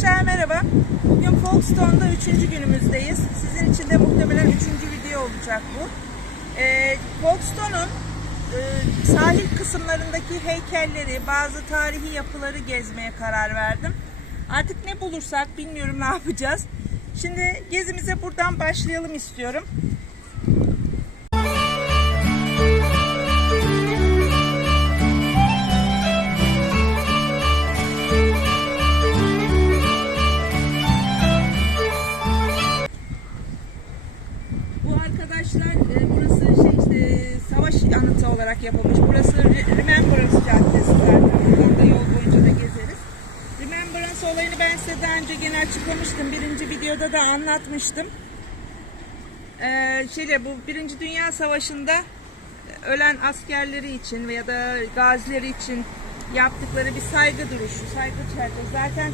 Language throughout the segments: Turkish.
Arkadaşlar merhaba. Bugün Folkestone'da 3. günümüzdeyiz. Sizin için de muhtemelen 3. video olacak bu. Ee, Folkestone'un e, sahil kısımlarındaki heykelleri, bazı tarihi yapıları gezmeye karar verdim. Artık ne bulursak bilmiyorum ne yapacağız. Şimdi gezimize buradan başlayalım istiyorum. Anlatmıştım. Ee, şeyle bu Birinci Dünya Savaşı'nda ölen askerleri için veya da gazileri için yaptıkları bir saygı duruşu, saygı çerçevesi. Zaten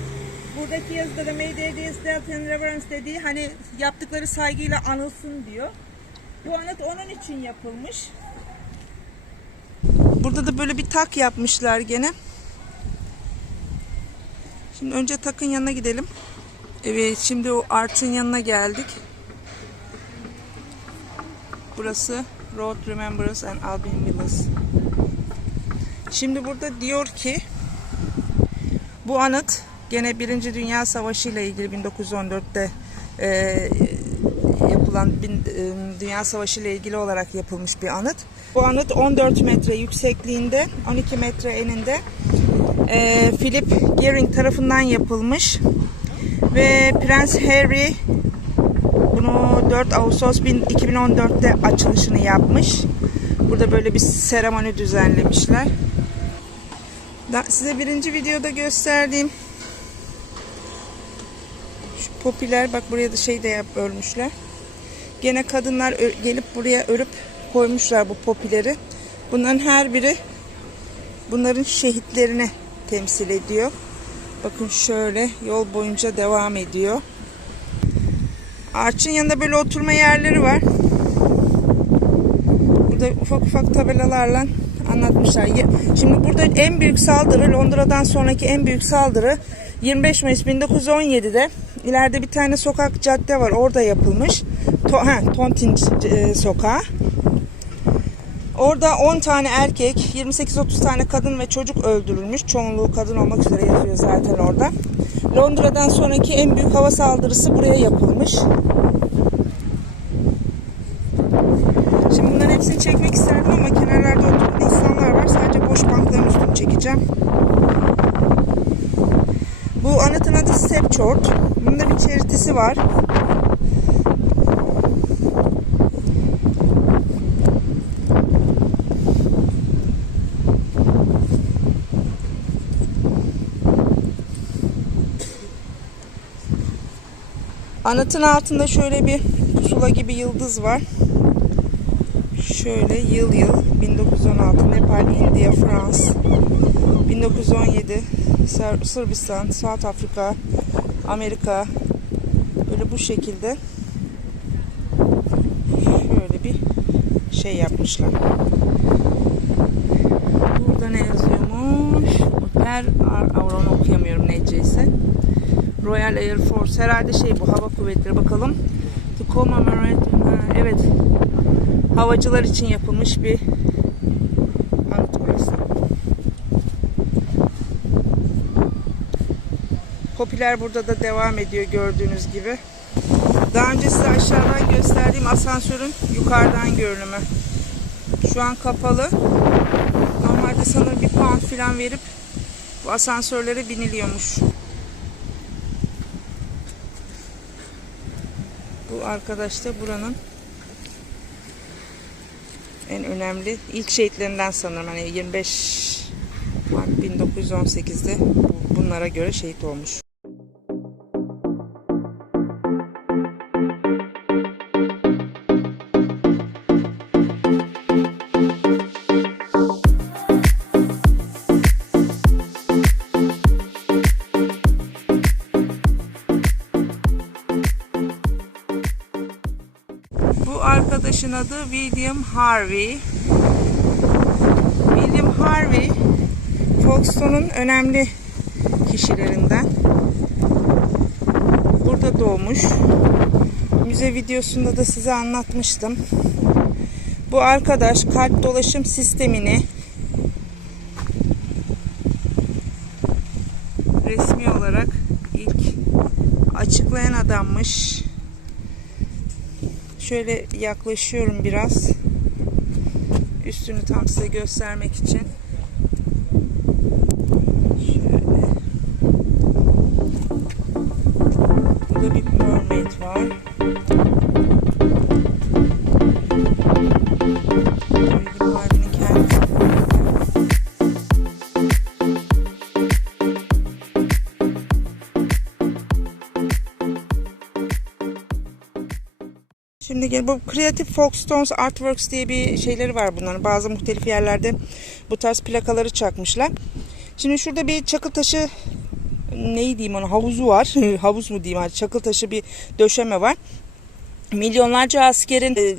buradaki yazıda da May Day is Death and Reverence dediği hani yaptıkları saygıyla anılsın diyor. Bu anıt onun için yapılmış. Burada da böyle bir tak yapmışlar gene. Şimdi önce takın yanına gidelim. Evet şimdi o artın yanına geldik. Burası Road Remembrance and Albion Villas. Şimdi burada diyor ki bu anıt gene Birinci Dünya Savaşı ile ilgili 1914'te e, yapılan bin, e, Dünya Savaşı ile ilgili olarak yapılmış bir anıt. Bu anıt 14 metre yüksekliğinde, 12 metre eninde e, Philip Gehring tarafından yapılmış ve Prens Harry bunu 4 Ağustos 2014'te açılışını yapmış. Burada böyle bir seremoni düzenlemişler. Size birinci videoda gösterdiğim şu popiler bak buraya da şey de yap örmüşler. Gene kadınlar gelip buraya örüp koymuşlar bu popileri. Bunların her biri bunların şehitlerini temsil ediyor. Bakın şöyle yol boyunca devam ediyor. Ağaçın yanında böyle oturma yerleri var. Burada ufak ufak tabelalarla anlatmışlar. Şimdi burada en büyük saldırı Londra'dan sonraki en büyük saldırı 25 Mayıs 1917'de ileride bir tane sokak cadde var orada yapılmış. To ha, Tontin e, sokağı. Orada 10 tane erkek, 28-30 tane kadın ve çocuk öldürülmüş. Çoğunluğu kadın olmak üzere yazıyor zaten orada. Londra'dan sonraki en büyük hava saldırısı buraya yapılmış. Şimdi bunların hepsini çekmek isterdim ama kenarlarda oturan insanlar var. Sadece boş bankların üstünü çekeceğim. Bu anıtın adı Stepchord. Bunun da bir çeritisi var. Anıtın altında şöyle bir pusula gibi yıldız var. Şöyle yıl yıl 1916 Nepal, India, Frans 1917 Ser- Sırbistan, South Afrika, Amerika böyle bu şekilde şöyle bir şey yapmışlar. Burada ne yazıyormuş? Her Avron okuyamıyorum neceyse. Royal Air Force herhalde şey bu hava kuvvetleri bakalım. To commemorate ha, evet havacılar için yapılmış bir anıt burası. Burada da devam ediyor gördüğünüz gibi. Daha önce size aşağıdan gösterdiğim asansörün yukarıdan görünümü. Şu an kapalı. Normalde sanırım bir pound falan verip bu asansörlere biniliyormuş. Arkadaş da buranın en önemli ilk şehitlerinden sanırım. Hani 25 Mart 1918'de bu- bunlara göre şehit olmuş. William Harvey. William Harvey Folkestone'un önemli kişilerinden. burada doğmuş. Müze videosunda da size anlatmıştım. Bu arkadaş kalp dolaşım sistemini resmi olarak ilk açıklayan adammış. Şöyle yaklaşıyorum biraz. Üstünü tam size göstermek için. Şimdi gel bu Creative Folkstones Artworks diye bir şeyleri var bunların. Bazı muhtelif yerlerde bu tarz plakaları çakmışlar. Şimdi şurada bir çakıl taşı neyi diyeyim ona havuzu var. Havuz mu diyeyim artık çakıl taşı bir döşeme var. Milyonlarca askerin e,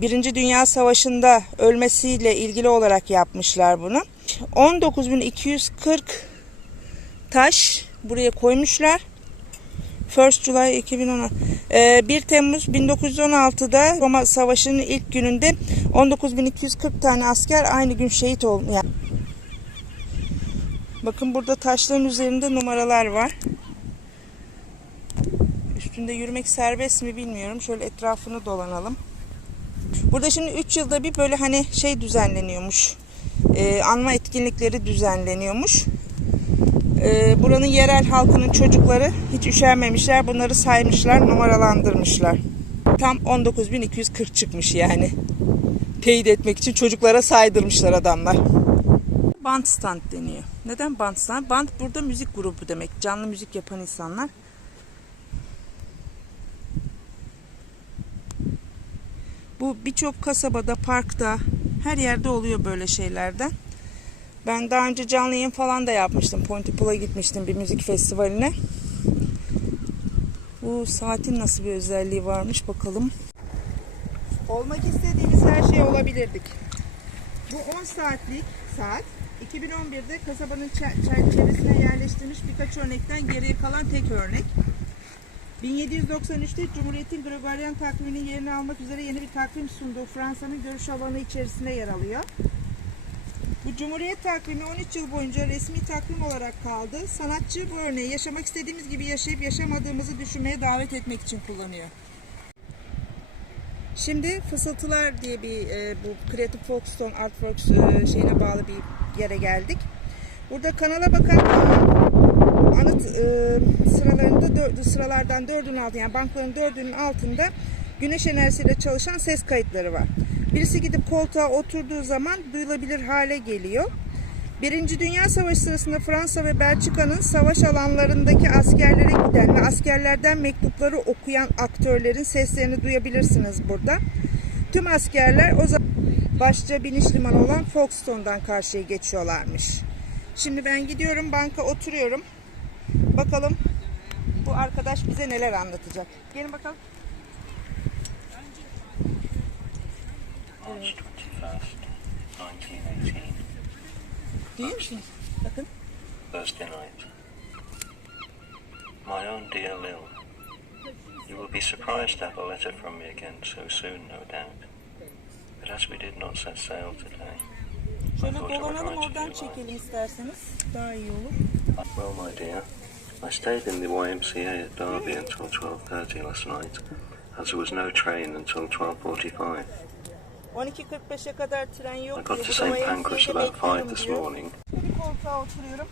Birinci Dünya Savaşı'nda ölmesiyle ilgili olarak yapmışlar bunu. 19.240 taş buraya koymuşlar. 1 July 2016. Ee, 1 Temmuz 1916'da Roma Savaşı'nın ilk gününde 19.240 tane asker aynı gün şehit olmuş. Yani Bakın burada taşların üzerinde numaralar var. Üstünde yürümek serbest mi bilmiyorum. Şöyle etrafını dolanalım. Burada şimdi 3 yılda bir böyle hani şey düzenleniyormuş. Ee, anma etkinlikleri düzenleniyormuş. Ee, buranın yerel halkının çocukları hiç üşenmemişler. Bunları saymışlar, numaralandırmışlar. Tam 19.240 çıkmış yani. Teyit etmek için çocuklara saydırmışlar adamlar. Bandstand deniyor. Neden bandstand? Band burada müzik grubu demek. Canlı müzik yapan insanlar. Bu birçok kasabada, parkta, her yerde oluyor böyle şeylerden. Ben daha önce canlı yayın falan da yapmıştım. Pontypool'a gitmiştim bir müzik festivaline. Bu saatin nasıl bir özelliği varmış bakalım. Olmak istediğimiz her şey olabilirdik. Bu 10 saatlik saat 2011'de kasabanın çe- çerçevesine yerleştirilmiş birkaç örnekten geriye kalan tek örnek. 1793'te Cumhuriyet'in Gregorian takviminin yerini almak üzere yeni bir takvim sunduğu Fransa'nın görüş alanı içerisinde yer alıyor. Cumhuriyet takvimi 13 yıl boyunca resmi takvim olarak kaldı. Sanatçı bu örneği yaşamak istediğimiz gibi yaşayıp yaşamadığımızı düşünmeye davet etmek için kullanıyor. Şimdi Fısıltılar diye bir e, bu Creative Folkstone Artworks e, şeyine bağlı bir yere geldik. Burada kanala bakan anıt e, sıralarında dördü, sıralardan dördünün altında yani bankların dördünün altında güneş enerjisiyle çalışan ses kayıtları var. Birisi gidip koltuğa oturduğu zaman duyulabilir hale geliyor. Birinci Dünya Savaşı sırasında Fransa ve Belçika'nın savaş alanlarındaki askerlere giden ve askerlerden mektupları okuyan aktörlerin seslerini duyabilirsiniz burada. Tüm askerler o zaman başça biniş limanı olan Folkestone'dan karşıya geçiyorlarmış. Şimdi ben gidiyorum banka oturuyorum. Bakalım bu arkadaş bize neler anlatacak. Gelin bakalım. March 21st, 1918, Duyuyor musunuz? Bakın. Thursday night. My own dear Lil, you will be surprised to have a letter from me again so soon, no doubt. But as we did not set sail today, Şöyle dolanalım oradan çekelim isterseniz. Daha iyi olur. well, my dear, I stayed in the YMCA at Derby until 12.30 last night, as there was no train until 12.45. 12.45'e kadar tren yok I got diyor. to Bu St. da Pancras YMCA'de about 5 bekliyorum this diyor. morning. Bir koltuğa oturuyorum.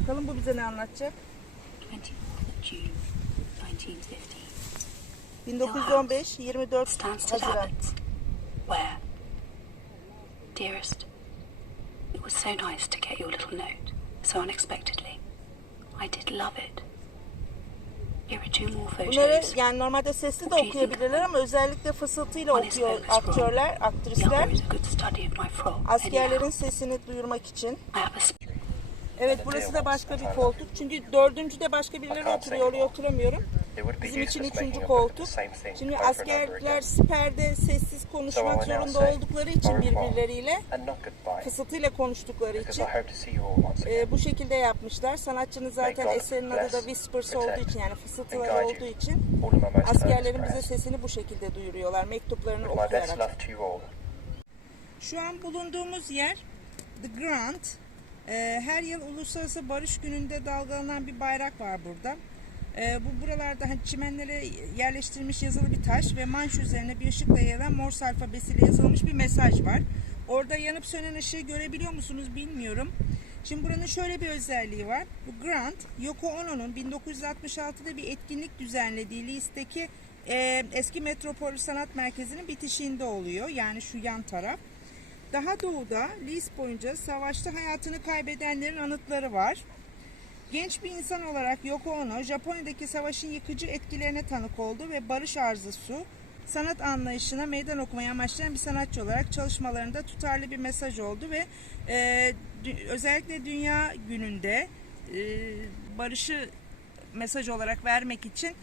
Bakalım bu bize ne anlatacak? 20th June 1950 1915 24 Stansted Haziran. Abbots. Where? Dearest, it was so nice to get your little note so unexpectedly. I did love it. Bunları yani normalde sesli de okuyabilirler ama özellikle fısıltıyla okuyor aktörler, aktrisler. Askerlerin sesini duyurmak için. Evet burası da başka bir koltuk. Çünkü dördüncüde başka birileri oturuyor. Oraya oturamıyorum. Bizim için üçüncü koltuk. Şimdi askerler siperde sessiz konuşmak zorunda oldukları için birbirleriyle fısıltıyla konuştukları için e, bu şekilde yapmışlar. Sanatçının zaten eserin adı da Whispers olduğu için yani guide olduğu için askerlerin bize sesini bu şekilde duyuruyorlar. Mektuplarını okuyarak. Şu an bulunduğumuz yer The Grant. Her yıl Uluslararası Barış Günü'nde dalgalanan bir bayrak var burada. Ee, bu buralarda hani çimenlere yerleştirilmiş yazılı bir taş ve manş üzerine bir ışıkla yayılan Morse alfabesiyle yazılmış bir mesaj var. Orada yanıp sönen ışığı görebiliyor musunuz bilmiyorum. Şimdi buranın şöyle bir özelliği var. Bu Grant, Yoko Ono'nun 1966'da bir etkinlik düzenlediği listeki e, eski Metropol Sanat Merkezi'nin bitişiğinde oluyor. Yani şu yan taraf. Daha doğuda Lis boyunca savaşta hayatını kaybedenlerin anıtları var. Genç bir insan olarak Yoko Ono, Japonya'daki savaşın yıkıcı etkilerine tanık oldu ve barış arzusu, sanat anlayışına meydan okumayı amaçlayan bir sanatçı olarak çalışmalarında tutarlı bir mesaj oldu ve e, özellikle Dünya Günü'nde e, barışı mesaj olarak vermek için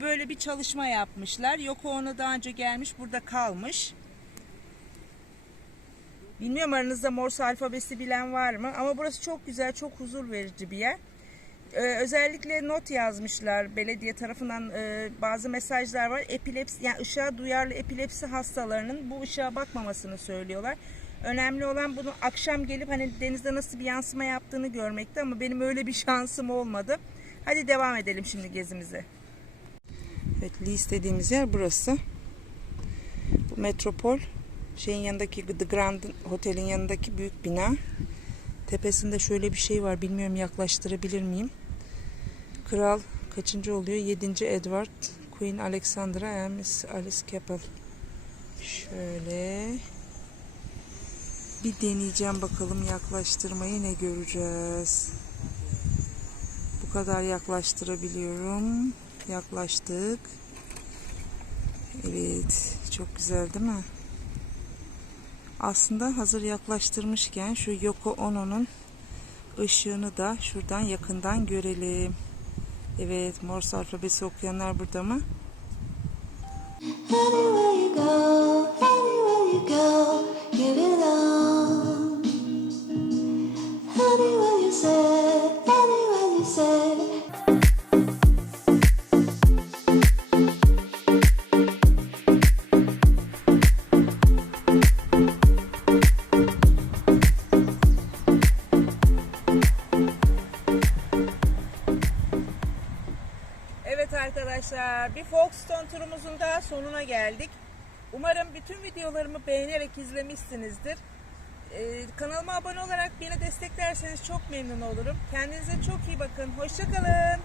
böyle bir çalışma yapmışlar. Yoko Ono daha önce gelmiş, burada kalmış. Bilmiyorum aranızda Morse alfabesi bilen var mı? Ama burası çok güzel, çok huzur verici bir yer. Ee, özellikle not yazmışlar belediye tarafından e, bazı mesajlar var. Epilepsi yani ışığa duyarlı epilepsi hastalarının bu ışığa bakmamasını söylüyorlar. Önemli olan bunu akşam gelip hani denizde nasıl bir yansıma yaptığını görmekti ama benim öyle bir şansım olmadı. Hadi devam edelim şimdi gezimize. Evet, Lee dediğimiz yer burası. Bu metropol şeyin yanındaki The Grand Hotel'in yanındaki büyük bina. Tepesinde şöyle bir şey var. Bilmiyorum yaklaştırabilir miyim? Kral kaçıncı oluyor? 7. Edward, Queen Alexandra and Miss Alice Keppel. Şöyle bir deneyeceğim bakalım yaklaştırmayı ne göreceğiz. Bu kadar yaklaştırabiliyorum. Yaklaştık. Evet, çok güzel değil mi? Aslında hazır yaklaştırmışken şu Yoko Ono'nun ışığını da şuradan yakından görelim. Evet, Morse alfabesi okuyanlar burada mı? Anywhere you go, anywhere you go, you belong. Anywhere you say, arkadaşlar, bir Folkestone turumuzun daha sonuna geldik. Umarım bütün videolarımı beğenerek izlemişsinizdir. Ee, kanalıma abone olarak beni desteklerseniz çok memnun olurum. Kendinize çok iyi bakın. Hoşçakalın.